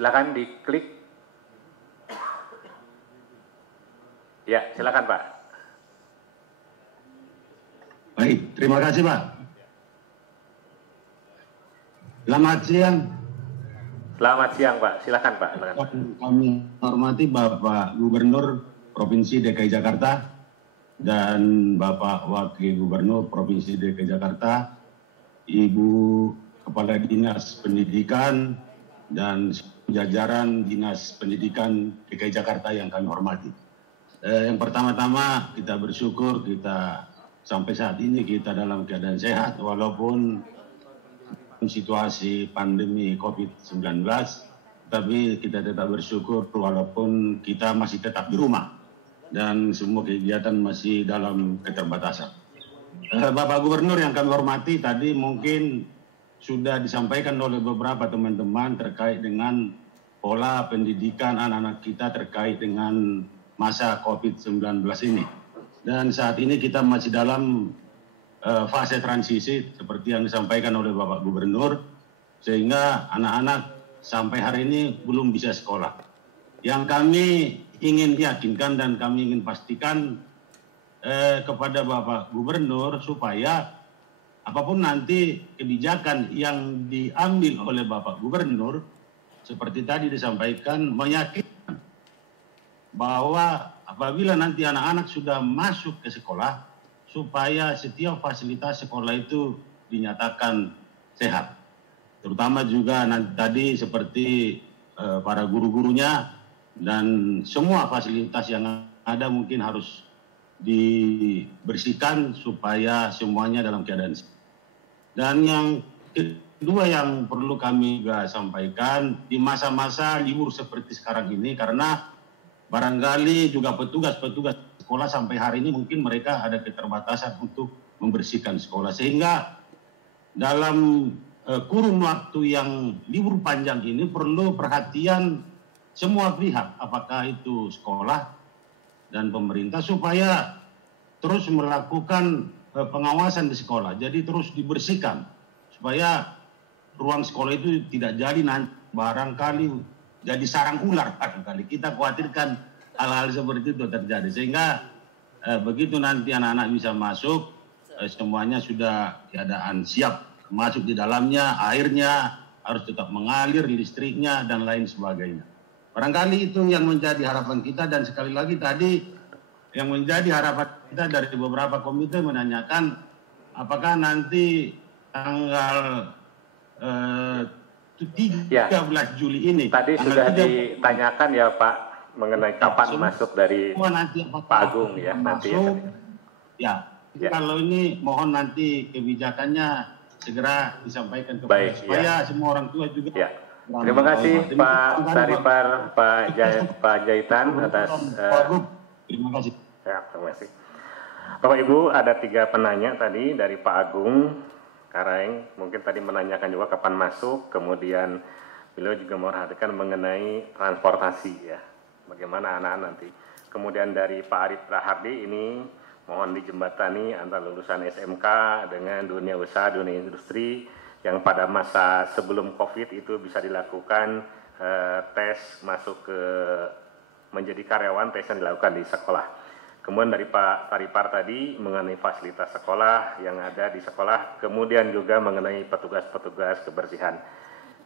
Silakan diklik. Ya, silakan Pak. Baik, terima kasih Pak. Selamat siang. Selamat siang Pak, silakan Pak. Kami hormati Bapak Gubernur Provinsi DKI Jakarta dan Bapak Wakil Gubernur Provinsi DKI Jakarta, Ibu Kepala Dinas Pendidikan dan jajaran Dinas Pendidikan DKI Jakarta yang kami hormati. Yang pertama-tama kita bersyukur kita sampai saat ini kita dalam keadaan sehat walaupun situasi pandemi COVID-19, tapi kita tetap bersyukur walaupun kita masih tetap di rumah dan semua kegiatan masih dalam keterbatasan. Bapak Gubernur yang kami hormati, tadi mungkin sudah disampaikan oleh beberapa teman-teman terkait dengan pola pendidikan anak-anak kita terkait dengan masa COVID-19 ini. Dan saat ini kita masih dalam fase transisi seperti yang disampaikan oleh Bapak Gubernur, sehingga anak-anak sampai hari ini belum bisa sekolah. Yang kami ingin yakinkan dan kami ingin pastikan kepada Bapak Gubernur supaya apapun nanti kebijakan yang diambil oleh Bapak Gubernur, seperti tadi disampaikan, meyakinkan bahwa apabila nanti anak-anak sudah masuk ke sekolah, supaya setiap fasilitas sekolah itu dinyatakan sehat. Terutama juga nanti tadi seperti para guru-gurunya dan semua fasilitas yang ada mungkin harus dibersihkan supaya semuanya dalam keadaan sehat. Dan yang kedua yang perlu kami juga sampaikan, di masa-masa libur seperti sekarang ini, karena barangkali juga petugas-petugas sekolah sampai hari ini mungkin mereka ada keterbatasan untuk membersihkan sekolah. Sehingga dalam kurun waktu yang libur panjang ini perlu perhatian semua pihak, apakah itu sekolah dan pemerintah, supaya terus melakukan pengawasan di sekolah. Jadi terus dibersihkan supaya ruang sekolah itu tidak jadi nanti barangkali jadi sarang ular barangkali. Kita khawatirkan hal-hal seperti itu terjadi, sehingga begitu nanti anak-anak bisa masuk, semuanya sudah keadaan siap masuk di dalamnya, airnya harus tetap mengalir, listriknya dan lain sebagainya. Barangkali itu yang menjadi harapan kita, dan sekali lagi tadi yang menjadi harapan kita dari beberapa komite menanyakan apakah nanti tanggal 13 Juli ini. Tadi sudah ditanyakan ya Pak, mengenai kapan masuk dari Pak Agung ya nanti ya. Kalau ini mohon nanti kebijakannya segera disampaikan kepada supaya semua orang tua juga. Ya. Terima kasih Pak Saripar, Pak Jaitan atas terima kasih. Ya, terima kasih. Bapak Ibu, ada 3 penanya tadi dari Pak Agung Kareng, mungkin tadi menanyakan juga kapan masuk, kemudian beliau juga memperhatikan mengenai transportasi ya. Bagaimana anak-anak nanti. Kemudian dari Pak Arif Rahardi ini mohon dijembatani antara lulusan SMK dengan dunia usaha, dunia industri yang pada masa sebelum COVID itu bisa dilakukan tes masuk ke menjadi karyawan, tes yang dilakukan di sekolah. Kemudian dari Pak Saripar tadi mengenai fasilitas sekolah yang ada di sekolah, kemudian juga mengenai petugas-petugas kebersihan.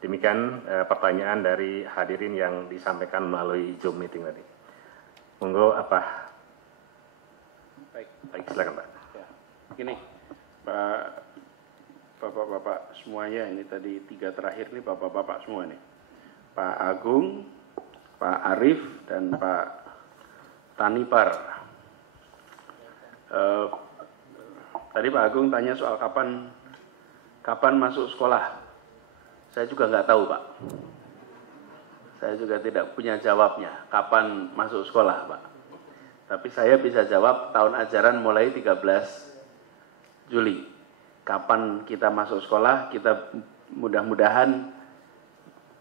Demikian pertanyaan dari hadirin yang disampaikan melalui Zoom meeting tadi. Monggo apa? Baik, silakan Pak. Ya, gini, Bapak-bapak semuanya, ini tadi 3 terakhir nih Bapak-bapak semua nih. Pak Agung, Pak Arif, dan Pak Tanipar. Tadi Pak Agung tanya soal kapan masuk sekolah. Saya juga nggak tahu Pak. Saya juga tidak punya jawabnya. Kapan masuk sekolah Pak? Tapi saya bisa jawab tahun ajaran mulai 13 Juli. Kapan kita masuk sekolah, kita mudah-mudahan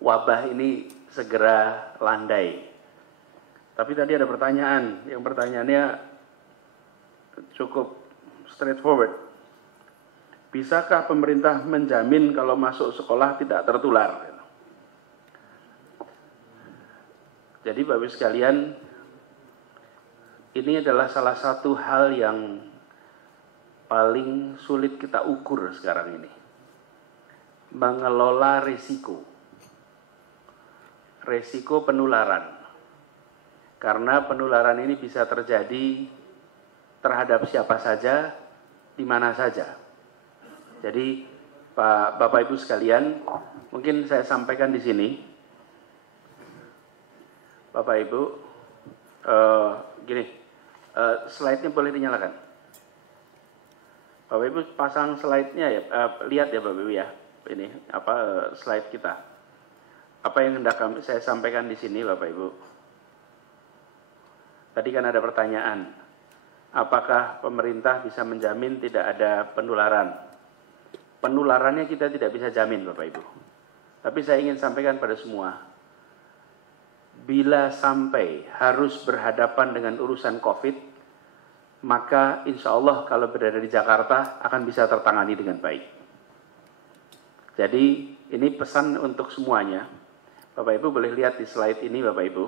wabah ini segera landai. Tapi tadi ada pertanyaan, yang pertanyaannya cukup straightforward. Bisakah pemerintah menjamin kalau masuk sekolah tidak tertular? Jadi Bapak Ibu sekalian, ini adalah salah satu hal yang paling sulit kita ukur sekarang ini. Mengelola risiko penularan. Karena penularan ini bisa terjadi terhadap siapa saja, di mana saja. Jadi Bapak Ibu sekalian, mungkin saya sampaikan di sini. Bapak Ibu, slide-nya boleh dinyalakan. Bapak Ibu pasang slide-nya ya, lihat ya Bapak Ibu ya, ini slide kita. Apa yang hendak saya sampaikan di sini Bapak Ibu? Tadi kan ada pertanyaan, apakah pemerintah bisa menjamin tidak ada penularan? Penularannya kita tidak bisa jamin Bapak Ibu. Tapi saya ingin sampaikan pada semua, bila sampai harus berhadapan dengan urusan COVID, maka insya Allah kalau berada di Jakarta akan bisa tertangani dengan baik. Jadi ini pesan untuk semuanya. Bapak Ibu boleh lihat di slide ini Bapak Ibu.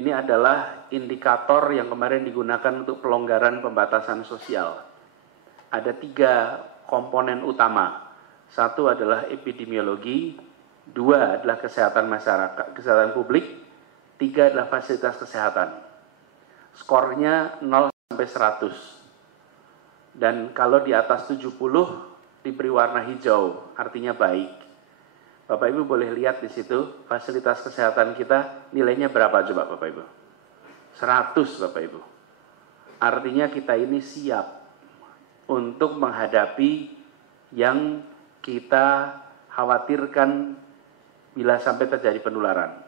Ini adalah indikator yang kemarin digunakan untuk pelonggaran pembatasan sosial. Ada 3 komponen utama. 1 adalah epidemiologi, 2 adalah kesehatan masyarakat, kesehatan publik, 3 adalah fasilitas kesehatan. Skornya 0 sampai 100. Dan kalau di atas 70 diberi warna hijau, artinya baik. Bapak Ibu boleh lihat di situ fasilitas kesehatan kita nilainya berapa coba Bapak Ibu? 100 Bapak Ibu. Artinya kita ini siap untuk menghadapi yang kita khawatirkan bila sampai terjadi penularan.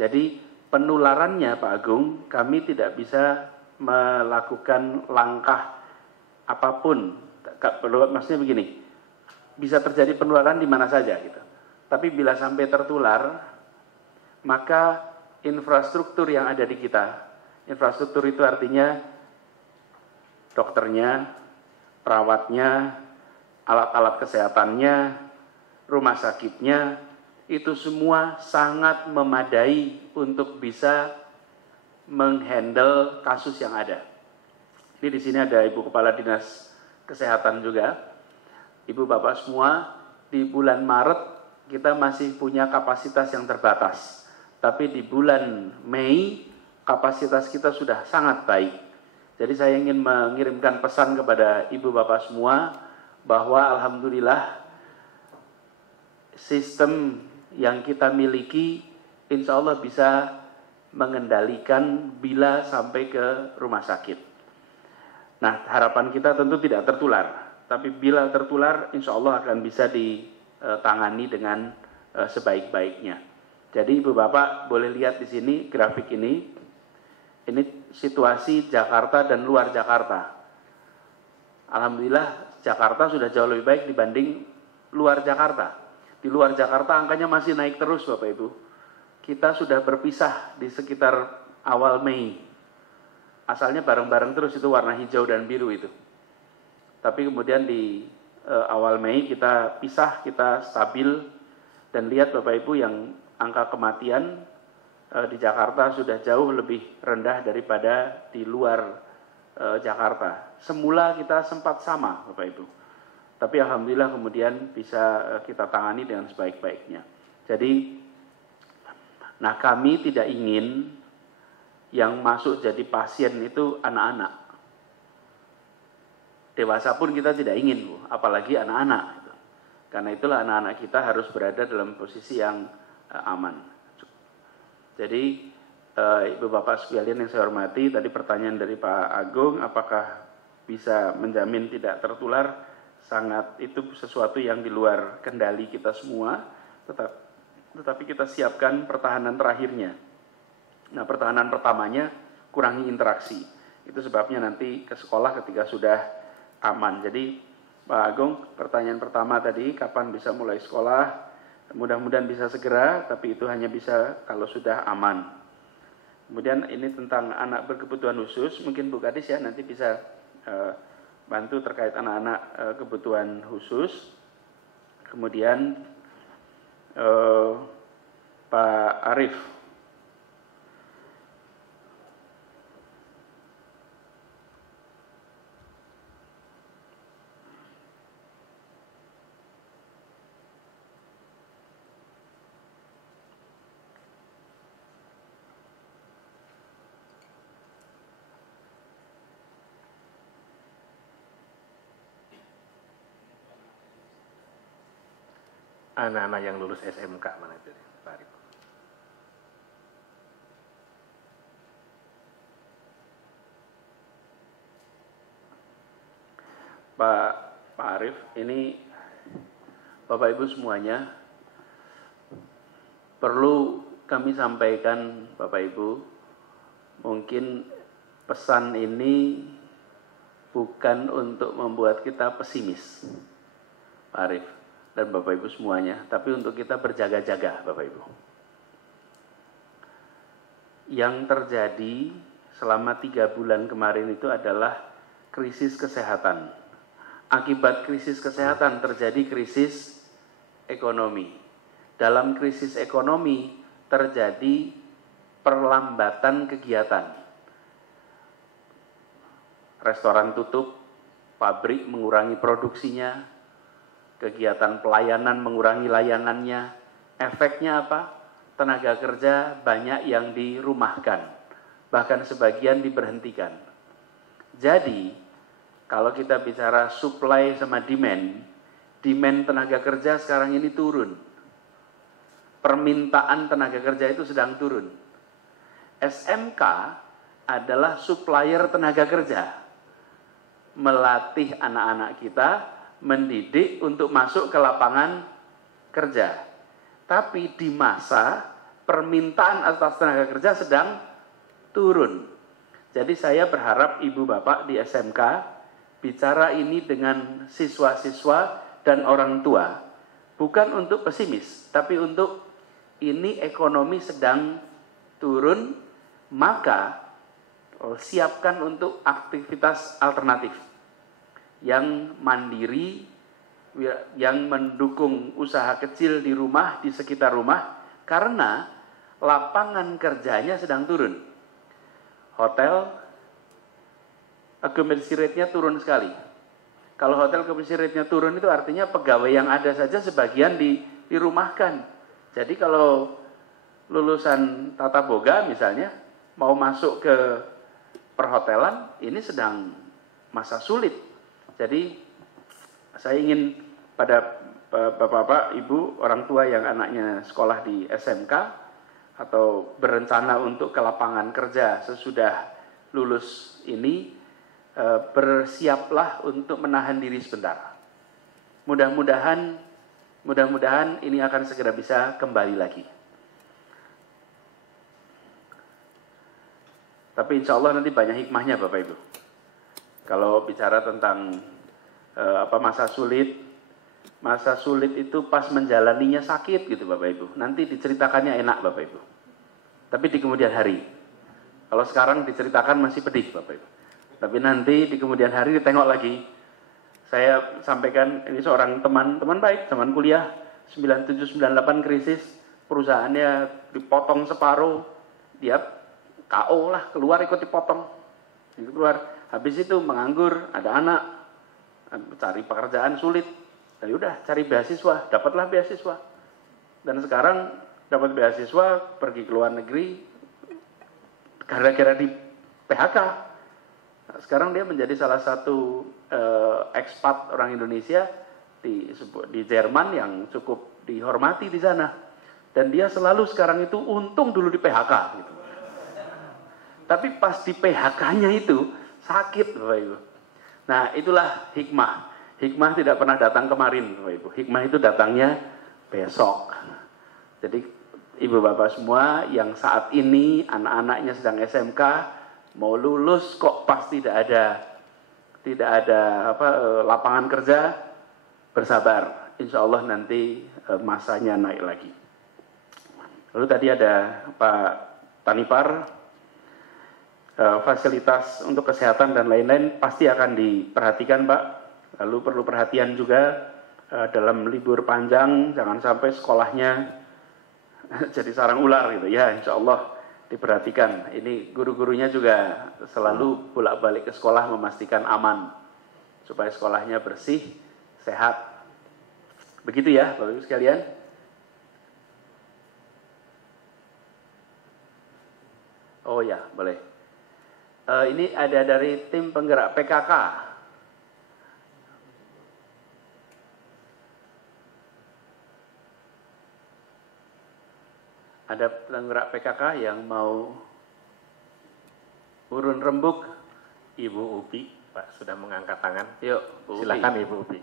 Jadi penularannya Pak Agung, kami tidak bisa melakukan langkah apapun. Maksudnya begini, bisa terjadi penularan di mana saja gitu. Tapi bila sampai tertular, maka infrastruktur yang ada di kita, infrastruktur itu artinya dokternya, perawatnya, alat-alat kesehatannya, rumah sakitnya, itu semua sangat memadai untuk bisa menghandle kasus yang ada. Ini di sini ada Ibu Kepala Dinas Kesehatan juga. Ibu Bapak semua, di bulan Maret kita masih punya kapasitas yang terbatas. Tapi di bulan Mei kapasitas kita sudah sangat baik. Jadi saya ingin mengirimkan pesan kepada Ibu Bapak semua bahwa alhamdulillah sistem yang kita miliki insya Allah bisa mengendalikan bila sampai ke rumah sakit. Nah, harapan kita tentu tidak tertular, tapi bila tertular insya Allah akan bisa ditangani dengan sebaik-baiknya. Jadi Ibu Bapak boleh lihat di sini grafik ini situasi Jakarta dan luar Jakarta. Alhamdulillah Jakarta sudah jauh lebih baik dibanding luar Jakarta. Di luar Jakarta angkanya masih naik terus Bapak Ibu. Kita sudah berpisah di sekitar awal Mei. Asalnya bareng-bareng terus itu warna hijau dan biru itu. Tapi kemudian di awal Mei kita pisah, kita stabil. Dan lihat Bapak Ibu yang angka kematian di Jakarta sudah jauh lebih rendah daripada di luar Jakarta. Semula kita sempat sama Bapak Ibu. Tapi alhamdulillah kemudian bisa kita tangani dengan sebaik-baiknya. Jadi, nah kami tidak ingin yang masuk jadi pasien itu anak-anak. Dewasa pun kita tidak ingin, Bu, apalagi anak-anak. Karena itulah anak-anak kita harus berada dalam posisi yang aman. Jadi, Ibu Bapak sekalian yang saya hormati, tadi pertanyaan dari Pak Agung, apakah bisa menjamin tidak tertular? Sangat itu sesuatu yang di luar kendali kita semua, tetapi kita siapkan pertahanan terakhirnya. Nah, pertahanan pertamanya kurangi interaksi. Itu sebabnya nanti ke sekolah ketika sudah aman. Jadi Pak Agung, pertanyaan pertama tadi, kapan bisa mulai sekolah? Mudah-mudahan bisa segera, tapi itu hanya bisa kalau sudah aman. Kemudian ini tentang anak berkebutuhan khusus, mungkin Bu Kadis ya nanti bisa bantu terkait anak-anak kebutuhan khusus. Kemudian Pak Arif, anak-anak yang lulus SMK mana itu, Pak Arif? Pak Arif, ini Bapak Ibu semuanya, perlu kami sampaikan Bapak Ibu, mungkin pesan ini bukan untuk membuat kita pesimis, Pak Arif dan Bapak Ibu semuanya, tapi untuk kita berjaga-jaga Bapak Ibu. Yang terjadi selama 3 bulan kemarin itu adalah krisis kesehatan. Akibat krisis kesehatan terjadi krisis ekonomi. Dalam krisis ekonomi terjadi perlambatan kegiatan. Restoran tutup, pabrik mengurangi produksinya, kegiatan pelayanan mengurangi layanannya. Efeknya apa? Tenaga kerja banyak yang dirumahkan, bahkan sebagian diberhentikan. Jadi, kalau kita bicara supply sama demand tenaga kerja sekarang ini turun. Permintaan tenaga kerja itu sedang turun. SMK adalah supplier tenaga kerja. Melatih anak-anak kita, mendidik untuk masuk ke lapangan kerja. Tapi di masa permintaan atas tenaga kerja sedang turun. Jadi saya berharap ibu bapak di SMK bicara ini dengan siswa-siswa dan orang tua. Bukan untuk pesimis, tapi untuk ini ekonomi sedang turun, maka siapkan untuk aktivitas alternatif yang mandiri, yang mendukung usaha kecil di rumah, di sekitar rumah, karena lapangan kerjanya sedang turun. Hotel, occupancy rate-nya turun sekali. Kalau hotel occupancy rate-nya turun itu artinya pegawai yang ada saja sebagian dirumahkan. Jadi kalau lulusan tata boga misalnya mau masuk ke perhotelan, ini sedang masa sulit. Jadi saya ingin pada bapak-bapak, ibu, orang tua yang anaknya sekolah di SMK atau berencana untuk ke lapangan kerja sesudah lulus ini, bersiaplah untuk menahan diri sebentar. Mudah-mudahan ini akan segera bisa kembali lagi. Tapi insya Allah nanti banyak hikmahnya Bapak Ibu. Kalau bicara tentang masa sulit itu pas menjalaninya sakit gitu Bapak Ibu. Nanti diceritakannya enak Bapak Ibu. Tapi di kemudian hari. Kalau sekarang diceritakan masih pedih Bapak Ibu. Tapi nanti di kemudian hari ditengok lagi. Saya sampaikan ini seorang teman baik, teman kuliah 97-98 krisis, perusahaannya dipotong separuh, dia KO lah, keluar ikut dipotong. Keluar, habis itu menganggur, ada anak, cari pekerjaan sulit. Dan udah cari beasiswa, dapatlah beasiswa. Dan sekarang dapat beasiswa, pergi ke luar negeri, gara-gara di PHK. Sekarang dia menjadi salah satu ekspat orang Indonesia di Jerman yang cukup dihormati di sana. Dan dia selalu sekarang itu untung dulu di PHK. Gitu. Tapi pas di PHK-nya itu sakit Bapak Ibu. Nah itulah hikmah. Hikmah tidak pernah datang kemarin Bapak Ibu. Hikmah itu datangnya besok. Jadi Ibu Bapak semua yang saat ini anak-anaknya sedang SMK, mau lulus kok pas tidak ada lapangan kerja, bersabar. Insya Allah nanti masanya naik lagi. Lalu tadi ada Pak Tanipar, fasilitas untuk kesehatan dan lain-lain pasti akan diperhatikan Pak. Lalu perlu perhatian juga dalam libur panjang, jangan sampai sekolahnya jadi sarang ular gitu ya, insya Allah diperhatikan. Ini guru-gurunya juga selalu bolak-balik ke sekolah memastikan aman supaya sekolahnya bersih, sehat. Begitu ya Bapak Ibu sekalian. Oh ya, boleh. Ini ada dari tim penggerak PKK. Ada penggerak PKK yang mau urun rembuk? Ibu Upi, Pak, sudah mengangkat tangan. Yuk, Bu Upi. Silakan Ibu Upi.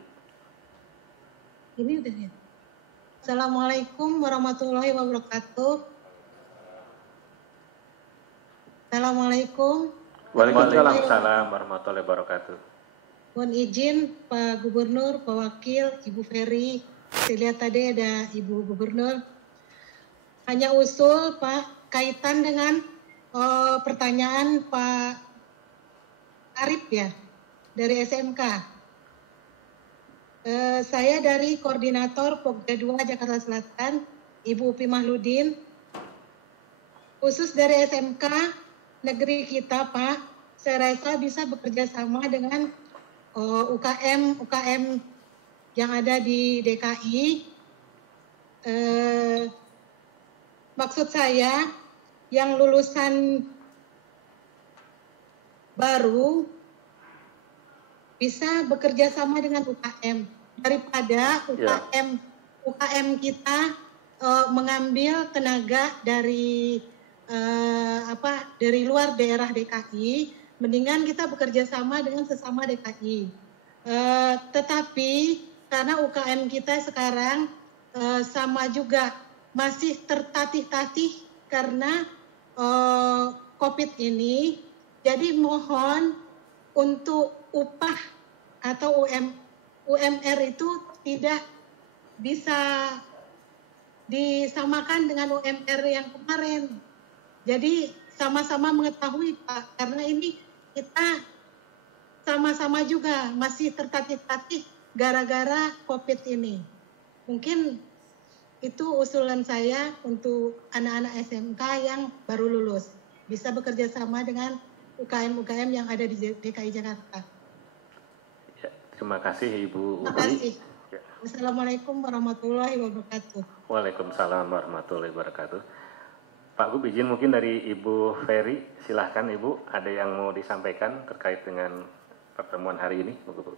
Ini udah ya. Assalamualaikum warahmatullahi wabarakatuh. Assalamualaikum. Waalaikumsalam warahmatullahi wabarakatuh. Mohon izin Pak Gubernur, Pak Wakil, Ibu Ferry. Saya lihat tadi ada Ibu Gubernur. Hanya usul Pak, kaitan dengan pertanyaan Pak Arif ya, dari SMK. Saya dari Koordinator Pokja 2 Jakarta Selatan, Ibu Upi Mahludin. Khusus dari SMK negeri kita Pak, saya rasa bisa bekerja sama dengan UKM yang ada di DKI. Maksud saya yang lulusan baru bisa bekerja sama dengan UKM daripada UKM kita mengambil tenaga dari dari luar daerah DKI, mendingan kita bekerja sama dengan sesama DKI. Tetapi karena UKM kita sekarang sama juga masih tertatih-tatih karena COVID ini, jadi mohon untuk upah atau UMR itu tidak bisa disamakan dengan UMR yang kemarin. Jadi sama-sama mengetahui Pak, karena ini kita sama-sama juga masih tertatih-tatih gara-gara COVID ini. Mungkin itu usulan saya untuk anak-anak SMK yang baru lulus. Bisa bekerja sama dengan UKM-UKM yang ada di DKI Jakarta. Ya, terima kasih Ibu Upi. Terima kasih. Ya. Wassalamualaikum warahmatullahi wabarakatuh. Waalaikumsalam warahmatullahi wabarakatuh. Pak Gub, izin mungkin dari Ibu Ferry, silahkan Ibu, ada yang mau disampaikan terkait dengan pertemuan hari ini, Bu Gub.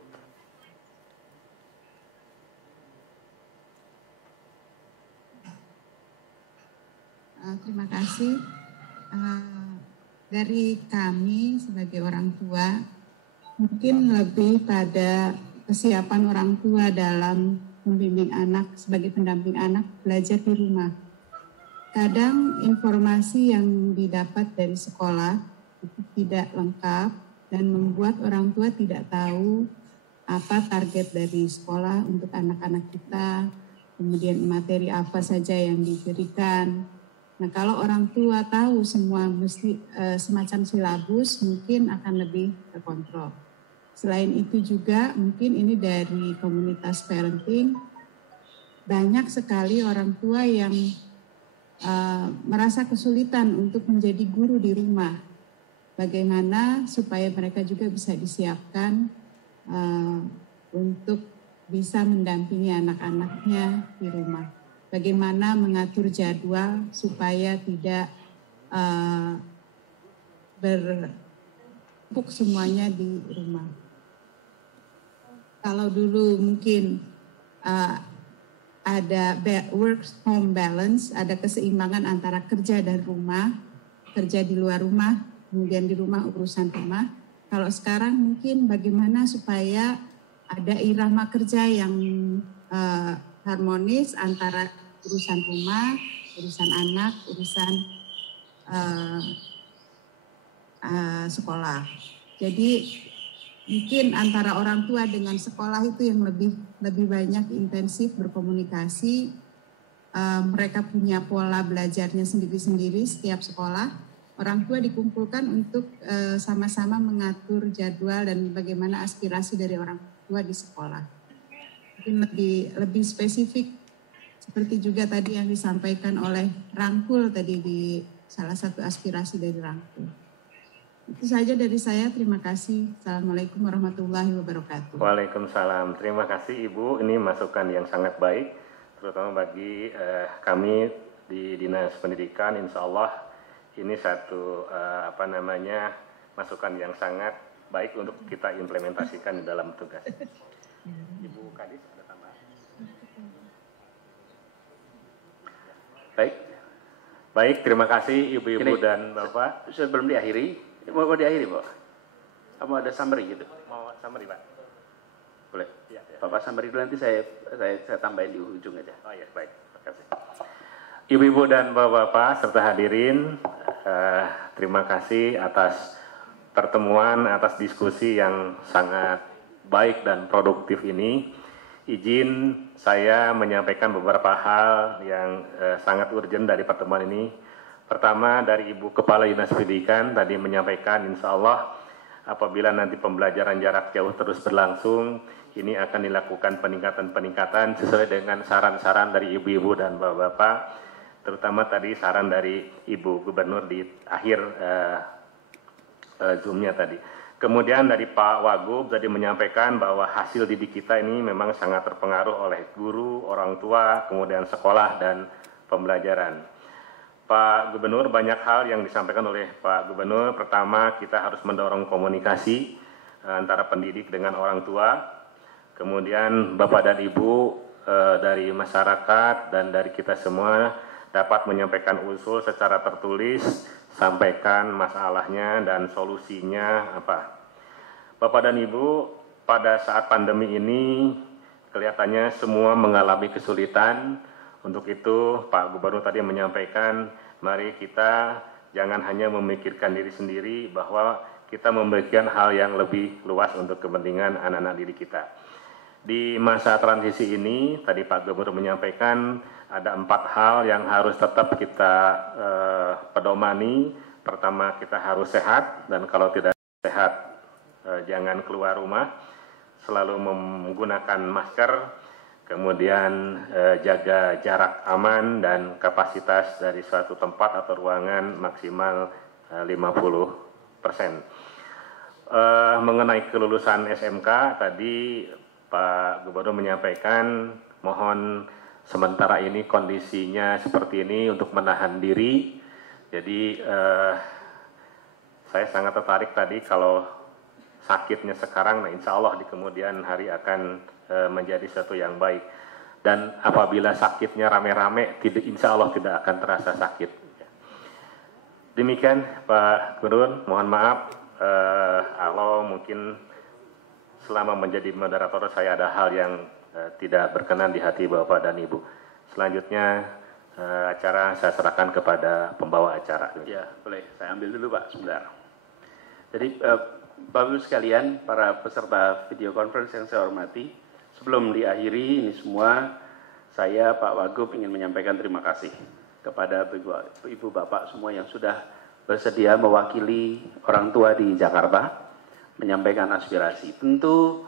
Terima kasih. Dari kami sebagai orang tua, mungkin lebih pada kesiapan orang tua dalam membimbing anak sebagai pendamping anak belajar di rumah. Kadang informasi yang didapat dari sekolah itu tidak lengkap dan membuat orang tua tidak tahu apa target dari sekolah untuk anak-anak kita, kemudian materi apa saja yang diberikan. Nah, kalau orang tua tahu semua semacam silabus, mungkin akan lebih terkontrol. Selain itu juga mungkin ini dari komunitas parenting, banyak sekali orang tua yang merasa kesulitan untuk menjadi guru di rumah. Bagaimana supaya mereka juga bisa disiapkan untuk bisa mendampingi anak-anaknya di rumah. Bagaimana mengatur jadwal supaya tidak bertumpuk semuanya di rumah. Kalau dulu mungkin ada work home balance, ada keseimbangan antara kerja dan rumah, kerja di luar rumah, kemudian di rumah urusan rumah. Kalau sekarang mungkin bagaimana supaya ada irama kerja yang harmonis antara urusan rumah, urusan anak, urusan sekolah. Jadi mungkin antara orang tua dengan sekolah itu yang lebih banyak intensif berkomunikasi. Mereka punya pola belajarnya sendiri-sendiri setiap sekolah. Orang tua dikumpulkan untuk sama-sama mengatur jadwal dan bagaimana aspirasi dari orang tua di sekolah. Mungkin lebih spesifik seperti juga tadi yang disampaikan oleh Rangkul tadi di salah satu aspirasi dari Rangkul. Itu saja dari saya, terima kasih. Assalamualaikum warahmatullahi wabarakatuh. Waalaikumsalam, terima kasih Ibu. Ini masukan yang sangat baik, terutama bagi kami di Dinas Pendidikan. Insya Allah ini satu masukan yang sangat baik untuk kita implementasikan di dalam tugas. Ibu Kadis ada tambahan? Baik, Baik, terima kasih Ibu-Ibu Ini, dan Bapak. Sebelum diakhiri, mau diakhiri Pak? Apa ada summary gitu? Mau summary Pak? Boleh? Ya, ya. Bapak summary dulu, nanti saya tambahin di ujung aja. Oh ya, baik. Terima kasih. Ibu-Ibu dan Bapak-Bapak serta hadirin, terima kasih atas pertemuan, atas diskusi yang sangat baik dan produktif ini. Izin saya menyampaikan beberapa hal yang sangat urgent dari pertemuan ini. Pertama, dari Ibu Kepala Dinas Pendidikan tadi menyampaikan insya Allah apabila nanti pembelajaran jarak jauh terus berlangsung, ini akan dilakukan peningkatan-peningkatan sesuai dengan saran-saran dari ibu-ibu dan bapak-bapak, terutama tadi saran dari Ibu Gubernur di akhir Zoom-nya tadi. Kemudian dari Pak Wagub tadi menyampaikan bahwa hasil didik kita ini memang sangat terpengaruh oleh guru, orang tua, kemudian sekolah dan pembelajaran. Pak Gubernur, banyak hal yang disampaikan oleh Pak Gubernur. Pertama, kita harus mendorong komunikasi antara pendidik dengan orang tua. Kemudian Bapak dan Ibu dari masyarakat dan dari kita semua dapat menyampaikan usul secara tertulis, sampaikan masalahnya dan solusinya apa. Bapak dan Ibu, pada saat pandemi ini kelihatannya semua mengalami kesulitan. Untuk itu Pak Gubernur tadi menyampaikan, mari kita jangan hanya memikirkan diri sendiri, bahwa kita membagikan hal yang lebih luas untuk kepentingan anak-anak didik kita. Di masa transisi ini, tadi Pak Gubernur menyampaikan ada 4 hal yang harus tetap kita pedomani. Pertama, kita harus sehat, dan kalau tidak sehat jangan keluar rumah, selalu menggunakan masker, kemudian jaga jarak aman dan kapasitas dari suatu tempat atau ruangan maksimal 50%. Mengenai kelulusan SMK, tadi Pak Gubernur menyampaikan mohon sementara ini kondisinya seperti ini untuk menahan diri. Jadi saya sangat tertarik tadi kalau sakitnya sekarang, nah insya Allah di kemudian hari akan menjadi sesuatu yang baik. Dan apabila sakitnya rame-rame, insya Allah tidak akan terasa sakit. Demikian Pak Gubernur, mohon maaf kalau mungkin selama menjadi moderator saya ada hal yang tidak berkenan di hati Bapak dan Ibu. Selanjutnya acara saya serahkan kepada pembawa acara. Ya, boleh. Saya ambil dulu Pak, sebentar. Jadi Bapak Ibu sekalian, para peserta video conference yang saya hormati, sebelum diakhiri ini semua, saya Pak Wagub ingin menyampaikan terima kasih kepada Ibu Bapak semua yang sudah bersedia mewakili orang tua di Jakarta, menyampaikan aspirasi. Tentu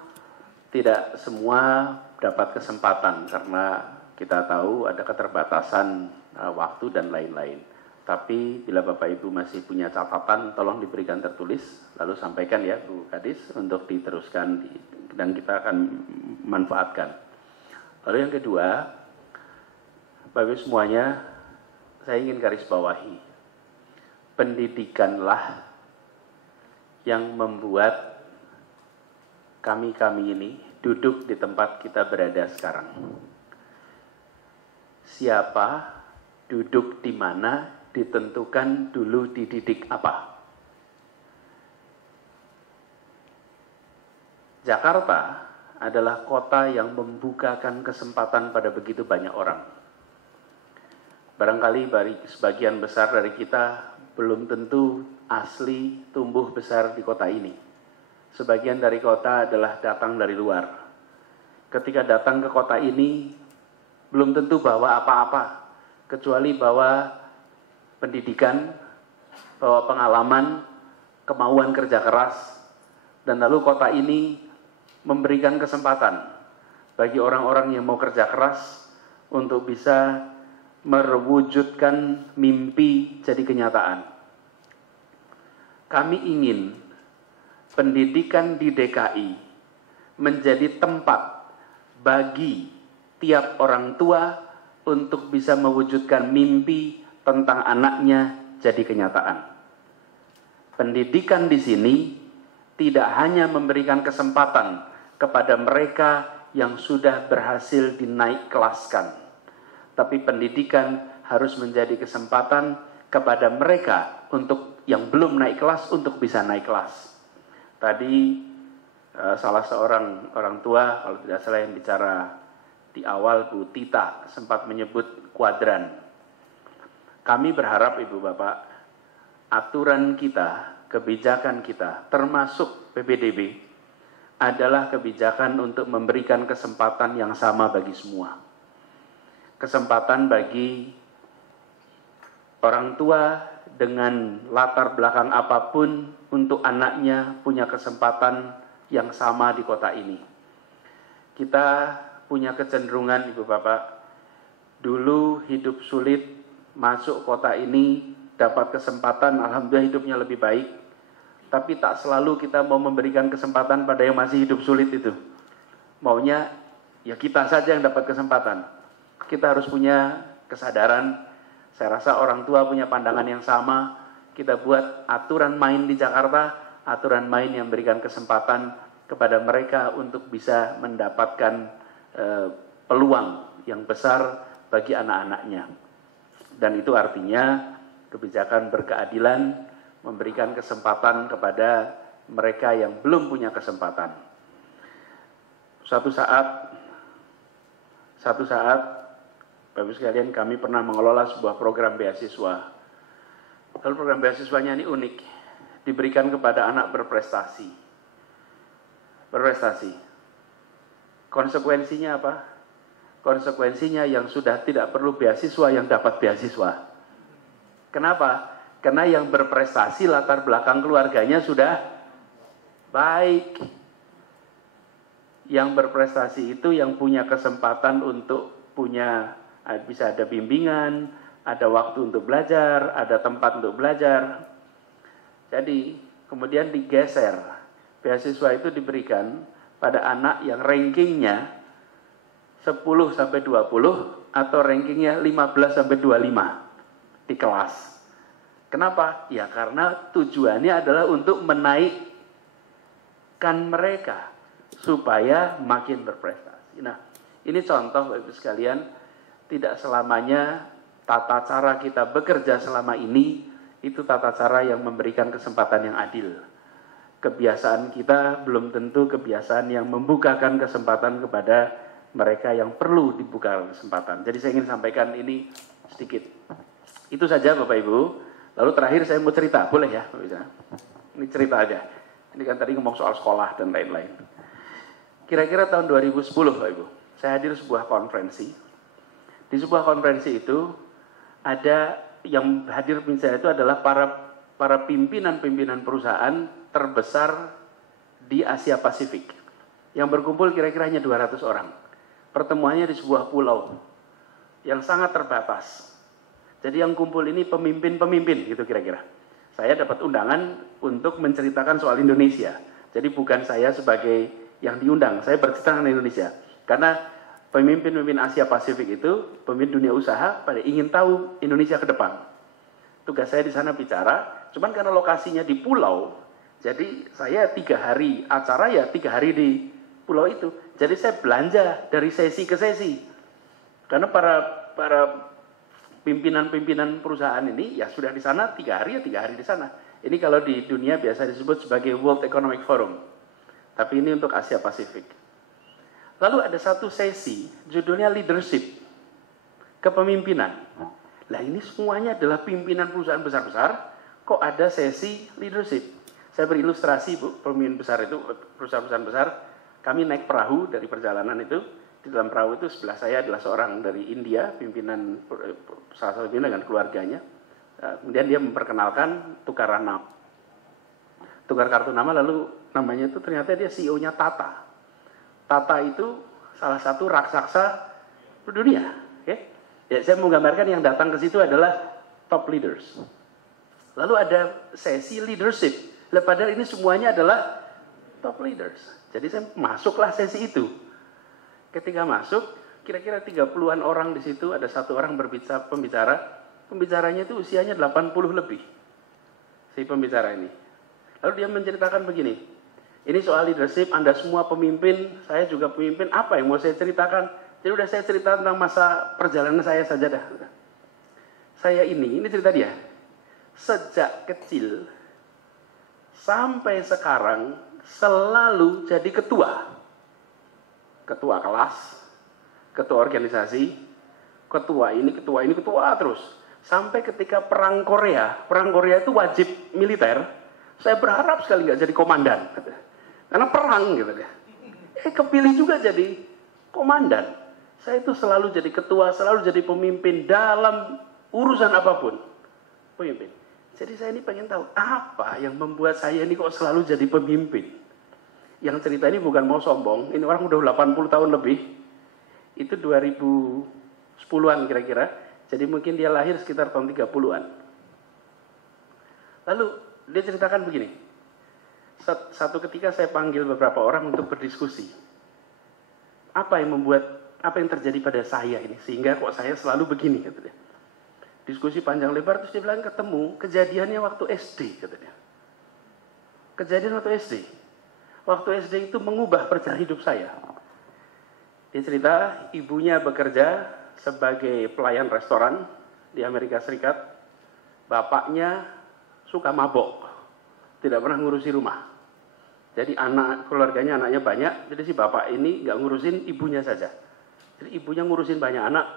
tidak semua dapat kesempatan karena kita tahu ada keterbatasan waktu dan lain-lain. Tapi bila Bapak Ibu masih punya catatan, tolong diberikan tertulis, lalu sampaikan ya Bu Kadis untuk diteruskan dan kita akan manfaatkan. Lalu yang kedua, Bapak Ibu semuanya, saya ingin garis bawahi, pendidikanlah yang membuat kami-kami ini duduk di tempat kita berada sekarang. Siapa duduk di mana ditentukan dulu dididik apa. Jakarta adalah kota yang membukakan kesempatan pada begitu banyak orang. Barangkali bagi sebagian besar dari kita belum tentu asli tumbuh besar di kota ini. Sebagian dari kota adalah datang dari luar. Ketika datang ke kota ini, belum tentu bawa apa-apa, kecuali bawa pendidikan, bawa pengalaman, kemauan kerja keras, dan lalu kota ini memberikan kesempatan bagi orang-orang yang mau kerja keras untuk bisa merwujudkan mimpi jadi kenyataan. Kami ingin pendidikan di DKI menjadi tempat bagi tiap orang tua untuk bisa mewujudkan mimpi tentang anaknya jadi kenyataan. Pendidikan di sini tidak hanya memberikan kesempatan kepada mereka yang sudah berhasil dinaik kelaskan, tapi pendidikan harus menjadi kesempatan kepada mereka untuk yang belum naik kelas untuk bisa naik kelas. Tadi salah seorang orang tua, kalau tidak salah yang bicara di awal, Bu Tita, sempat menyebut kuadran. Kami berharap Ibu Bapak, aturan kita, kebijakan kita, termasuk PPDB, adalah kebijakan untuk memberikan kesempatan yang sama bagi semua. Kesempatan bagi orang tua dengan latar belakang apapun untuk anaknya punya kesempatan yang sama di kota ini. Kita punya kecenderungan Ibu Bapak, dulu hidup sulit, masuk kota ini, dapat kesempatan, alhamdulillah hidupnya lebih baik. Tapi tak selalu kita mau memberikan kesempatan pada yang masih hidup sulit itu. Maunya ya kita saja yang dapat kesempatan. Kita harus punya kesadaran, saya rasa orang tua punya pandangan yang sama. Kita buat aturan main di Jakarta, aturan main yang memberikan kesempatan kepada mereka untuk bisa mendapatkan peluang yang besar bagi anak-anaknya. Dan itu artinya kebijakan berkeadilan, memberikan kesempatan kepada mereka yang belum punya kesempatan. Suatu saat, Bapak Ibu sekalian, kami pernah mengelola sebuah program beasiswa. Lalu program beasiswanya ini unik, diberikan kepada anak berprestasi. Konsekuensinya apa? Konsekuensinya yang sudah tidak perlu beasiswa yang dapat beasiswa. Kenapa? Karena yang berprestasi latar belakang keluarganya sudah baik. Yang berprestasi itu yang punya kesempatan untuk punya, bisa ada bimbingan, ada waktu untuk belajar, ada tempat untuk belajar. Jadi kemudian digeser, beasiswa itu diberikan pada anak yang rankingnya 10-20 atau rankingnya 15-25 di kelas. Kenapa? Ya karena tujuannya adalah untuk menaikkan mereka supaya makin berprestasi. Nah, ini contoh Bapak Ibu sekalian, tidak selamanya tata cara kita bekerja selama ini itu tata cara yang memberikan kesempatan yang adil. Kebiasaan kita belum tentu kebiasaan yang membukakan kesempatan kepada mereka yang perlu dibuka kesempatan. Jadi saya ingin sampaikan ini sedikit. Itu saja Bapak Ibu. Lalu terakhir saya mau cerita, boleh ya? Ini cerita aja. Ini kan tadi ngomong soal sekolah dan lain-lain. Kira-kira tahun 2010 Bapak Ibu, saya hadir sebuah konferensi. Di sebuah konferensi itu ada yang hadir misalnya itu adalah para pimpinan-pimpinan perusahaan terbesar di Asia Pasifik. Yang berkumpul kira-kira hanya 200 orang. Pertemuannya di sebuah pulau yang sangat terbatas. Jadi yang kumpul ini pemimpin-pemimpin gitu kira-kira. Saya dapat undangan untuk menceritakan soal Indonesia. Jadi bukan saya sebagai yang diundang, saya bercerita tentang Indonesia. Karena pemimpin-pemimpin Asia Pasifik itu, pemimpin dunia usaha pada ingin tahu Indonesia ke depan. Tugas saya di sana bicara, cuman karena lokasinya di pulau, jadi saya 3 hari acara ya 3 hari di pulau itu. Jadi saya belanja dari sesi ke sesi. Karena para pimpinan-pimpinan perusahaan ini ya sudah di sana 3 hari ya 3 hari di sana. Ini kalau di dunia biasa disebut sebagai World Economic Forum. Tapi ini untuk Asia Pasifik. Lalu ada satu sesi judulnya leadership, kepemimpinan. Lah ini semuanya adalah pimpinan perusahaan besar-besar, kok ada sesi leadership. Saya berilustrasi Bu, pemimpin besar itu, perusahaan-perusahaan besar, kami naik perahu dari perjalanan itu. Di dalam perahu itu sebelah saya adalah seorang dari India, pimpinan salah satu pimpinan dengan keluarganya. Kemudian dia memperkenalkan tukar kartu nama, lalu namanya itu ternyata dia CEO-nya Tata. Tata itu salah satu raksasa dunia. Okay? Ya, saya mau gambarkan yang datang ke situ adalah top leaders. Lalu ada sesi leadership. Padahal ini semuanya adalah top leaders. Jadi saya masuklah sesi itu. Ketika masuk, kira-kira 30-an orang di situ, ada satu orang pembicara. Pembicaranya itu usianya 80 lebih. Si pembicara ini. Lalu dia menceritakan begini. Ini soal leadership, Anda semua pemimpin, saya juga pemimpin. Apa yang mau saya ceritakan? Jadi udah saya cerita tentang masa perjalanan saya saja dah. Saya ini cerita dia. Sejak kecil sampai sekarang selalu jadi ketua. Ketua kelas, ketua organisasi, ketua ini terus. Sampai ketika perang Korea itu wajib militer, saya berharap sekali nggak jadi komandan. Karena perang gitu ya. Kepilih juga jadi komandan. Saya itu selalu jadi ketua, selalu jadi pemimpin dalam urusan apapun. Pemimpin. Jadi saya ini pengen tahu, apa yang membuat saya ini kok selalu jadi pemimpin? Yang cerita ini bukan mau sombong, ini orang udah 80 tahun lebih. Itu 2010-an kira-kira. Jadi mungkin dia lahir sekitar tahun 30-an. Lalu dia ceritakan begini. Satu ketika saya panggil beberapa orang untuk berdiskusi. Apa yang terjadi pada saya ini sehingga kok saya selalu begini katanya. Diskusi panjang lebar, terus dia bilang ketemu kejadiannya waktu SD katanya. Kejadian waktu SD. Waktu SD itu mengubah perjalanan hidup saya. Dia cerita ibunya bekerja sebagai pelayan restoran di Amerika Serikat. Bapaknya suka mabok, tidak pernah ngurusi rumah. Jadi keluarganya anaknya banyak, jadi si bapak ini nggak ngurusin ibunya saja. Jadi ibunya ngurusin banyak anak.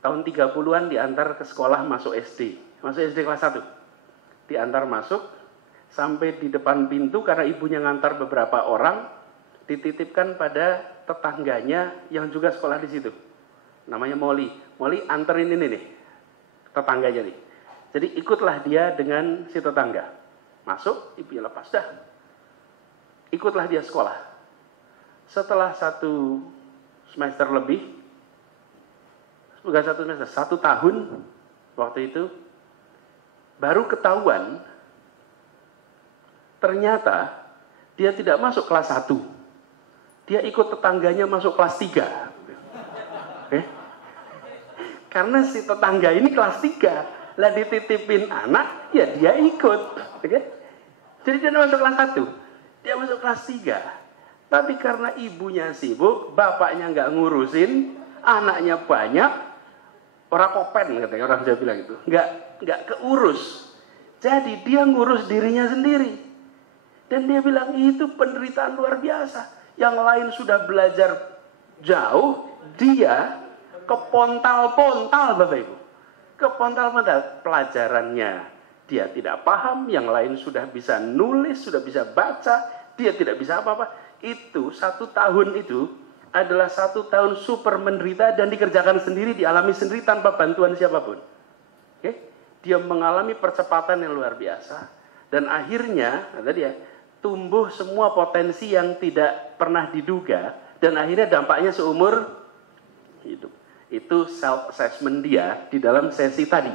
Tahun 30-an diantar ke sekolah masuk SD kelas 1. Diantar masuk, sampai di depan pintu karena ibunya ngantar beberapa orang, dititipkan pada tetangganya yang juga sekolah di situ. Namanya Molly. Molly anterin ini nih, tetangganya nih. Jadi ikutlah dia dengan si tetangga. Masuk, ibunya lepas dah. Ikutlah dia sekolah. Setelah 1 semester lebih, bukan 1 semester, 1 tahun waktu itu, baru ketahuan ternyata dia tidak masuk kelas 1. Dia ikut tetangganya masuk kelas 3. Karena si tetangga ini kelas 3. Lah dititipin anak, ya dia ikut. Jadi dia masuk kelas 1. Dia masuk kelas 3. Tapi karena ibunya sibuk, bapaknya nggak ngurusin, anaknya banyak, orang kopen katanya, orang Jawa bilang itu. Nggak keurus. Jadi dia ngurus dirinya sendiri. Dan dia bilang itu penderitaan luar biasa. Yang lain sudah belajar jauh, dia kepontal-pontal Bapak Ibu. Kepontal-pontal. Pelajarannya dia tidak paham, yang lain sudah bisa nulis, sudah bisa baca, dia tidak bisa apa-apa. Itu 1 tahun itu adalah 1 tahun super menderita dan dikerjakan sendiri, dialami sendiri tanpa bantuan siapapun. Dia mengalami percepatan yang luar biasa dan akhirnya kata dia tumbuh semua potensi yang tidak pernah diduga dan akhirnya dampaknya seumur hidup. Itu self assessment dia di dalam sesi tadi.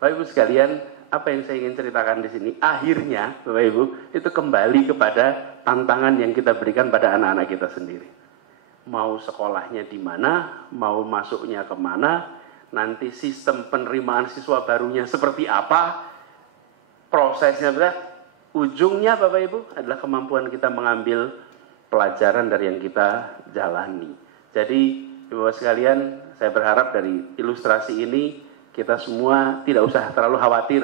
Bapak Ibu sekalian, apa yang saya ingin ceritakan di sini akhirnya Bapak Ibu itu kembali kepada tantangan yang kita berikan pada anak-anak kita sendiri. Mau sekolahnya di mana, mau masuknya kemana, nanti sistem penerimaan siswa barunya seperti apa, prosesnya, ujungnya Bapak Ibu adalah kemampuan kita mengambil pelajaran dari yang kita jalani. Jadi Bapak sekalian, saya berharap dari ilustrasi ini kita semua tidak usah terlalu khawatir.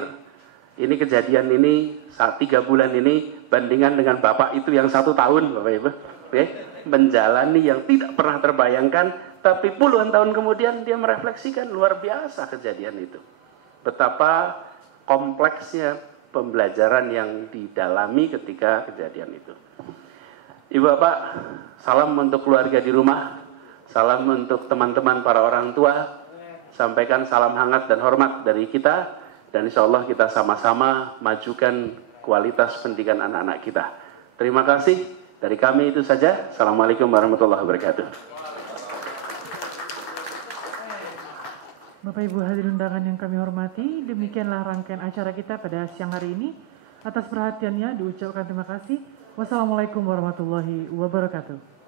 Ini kejadian ini saat 3 bulan ini bandingan dengan Bapak itu yang 1 tahun Bapak Ibu. Menjalani yang tidak pernah terbayangkan, tapi puluhan tahun kemudian dia merefleksikan luar biasa kejadian itu. Betapa kompleksnya pembelajaran yang didalami ketika kejadian itu. Ibu Bapak, salam untuk keluarga di rumah, salam untuk teman-teman para orang tua, sampaikan salam hangat dan hormat dari kita, dan insya Allah kita sama-sama majukan kualitas pendidikan anak-anak kita. Terima kasih. Dari kami itu saja. Assalamualaikum warahmatullahi wabarakatuh. Bapak Ibu hadirin undangan yang kami hormati, demikianlah rangkaian acara kita pada siang hari ini. Atas perhatiannya diucapkan terima kasih. Wassalamualaikum warahmatullahi wabarakatuh.